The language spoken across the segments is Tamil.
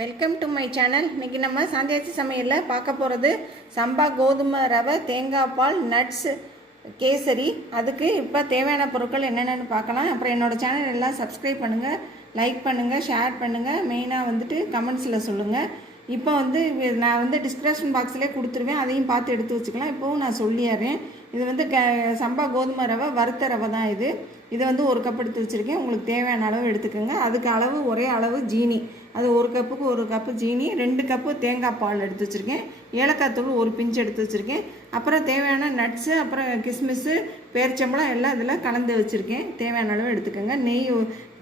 Welcome to my channel. இன்றைக்கி நம்ம சாந்தியாச்சி சமையலில் பார்க்க போகிறது சம்பா கோதுமை ரவை தேங்காய் பால் நட்ஸ் கேசரி. அதுக்கு இப்போ தேவையான பொருட்கள் என்னென்னு பார்க்கலாம். அப்புறம் என்னோடய சேனல் எல்லாம் சப்ஸ்கிரைப் பண்ணுங்கள், லைக் பண்ணுங்கள், ஷேர் பண்ணுங்கள். மெயினாக வந்துட்டு கமெண்ட்ஸில் சொல்லுங்கள். இப்போ நான் டிஸ்கிரிப்ஷன் பாக்ஸ்லேயே கொடுத்துருவேன், அதையும் பார்த்து எடுத்து வச்சுக்கலாம். இப்போவும் நான் சொல்லிடுறேன். இது சம்பா கோதுமை ரவை வறுத்த ரவை தான். இது ஒரு கப் எடுத்து வச்சுருக்கேன். உங்களுக்கு தேவையான அளவு எடுத்துக்கோங்க. அதுக்கு அளவு ஒரே அளவு ஜீனி, அது ஒரு கப்புக்கு ஒரு கப்பு ஜீனி, 2 கப்பு தேங்காய் பால் எடுத்து வச்சுருக்கேன். ஏலக்காய் தூள் ஒரு பிஞ்சு எடுத்து வச்சுருக்கேன். அப்புறம் தேவையான நட்ஸு, அப்புறம் கிஸ்மிஸ்ஸு, பேரிச்சம்பழம் எல்லாம் இதில் கலந்து வச்சுருக்கேன். தேவையான அளவு எடுத்துக்கோங்க. நெய்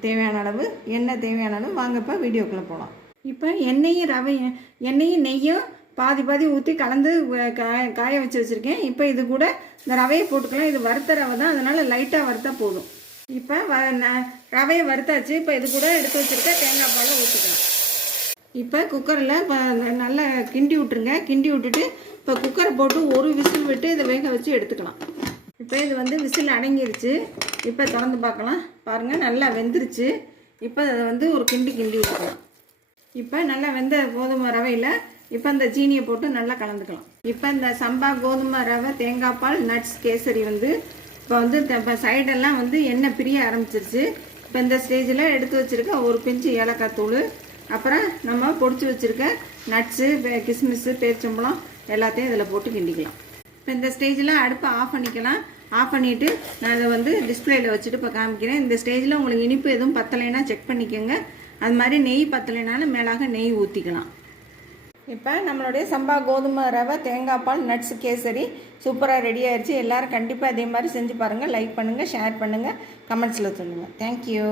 தேவையான அளவு, எண்ணெய் தேவையான அளவு. வாங்கப்போ வீடியோக்குள்ளே போகலாம். இப்போ எண்ணெயும் நெய்யும் பாதி பாதி ஊற்றி கலந்து காய வச்சுருக்கேன். இப்போ இது கூட இந்த ரவையை போட்டுக்கலாம். இது வறுத்த ரவை தான், அதனால் லைட்டாக வறுத்தா போதும். இப்போ ரவையை வறுத்தாச்சு. இப்போ இது கூட எடுத்து வச்சுருக்க தேங்காய் பாலை ஊற்றிக்கலாம். இப்போ குக்கரில் நல்லா கிண்டி விட்டுருங்க. கிண்டி விட்டுட்டு இப்போ குக்கரை போட்டு ஒரு விசில் விட்டு இதை வேக வச்சு எடுத்துக்கலாம். இப்போ இது விசில் அடங்கிருச்சு. இப்போ திறந்து பார்க்கலாம். பாருங்கள், நல்லா வெந்துருச்சு. இப்போ அதை ஒரு கிண்டி விட்டுக்கலாம். இப்போ நல்லா வெந்த கோதுமை ரவையில் இப்போ இந்த ஜீனியை போட்டு நல்லா கலந்துக்கலாம். இப்போ இந்த சம்பா கோதுமை ரவை தேங்காய் பால் நட்ஸ் கேசரி இப்போ சைடெல்லாம் எண்ணெய் பிரிய ஆரம்பிச்சிருச்சு. இப்போ இந்த ஸ்டேஜில் எடுத்து வச்சுருக்க ஒரு பிஞ்சு ஏலக்காய் தூள், அப்புறம் நம்ம பொடிச்சு வச்சுருக்க நட்ஸு, கிஸ்மிஸ்ஸு, பேரிச்சம்பழம் எல்லாத்தையும் இதில் போட்டு கிண்டிக்கலாம். இப்போ இந்த ஸ்டேஜில் அடுப்பை ஆஃப் பண்ணிக்கலாம். ஆஃப் பண்ணிவிட்டு நான் அதை டிஸ்பிளேயில் வச்சுட்டு இப்போ காமிக்கிறேன். இந்த ஸ்டேஜில் உங்களுக்கு இனிப்பு எதுவும் பத்தலைன்னா செக் பண்ணிக்கோங்க. அது மாதிரி நெய் பத்தலைனாலும் மேலாக நெய் ஊற்றிக்கலாம். இப்போ நம்மளுடைய சம்பா கோதுமை ரவை தேங்காய் பால் நட்ஸ் கேசரி சூப்பராக ரெடி ஆயிடுச்சு. எல்லோரும் கண்டிப்பாக அதே மாதிரி செஞ்சு பாருங்கள். லைக் பண்ணுங்கள், ஷேர் பண்ணுங்கள், கமெண்ட்ஸில் சொல்லுங்கள். தேங்க்யூ.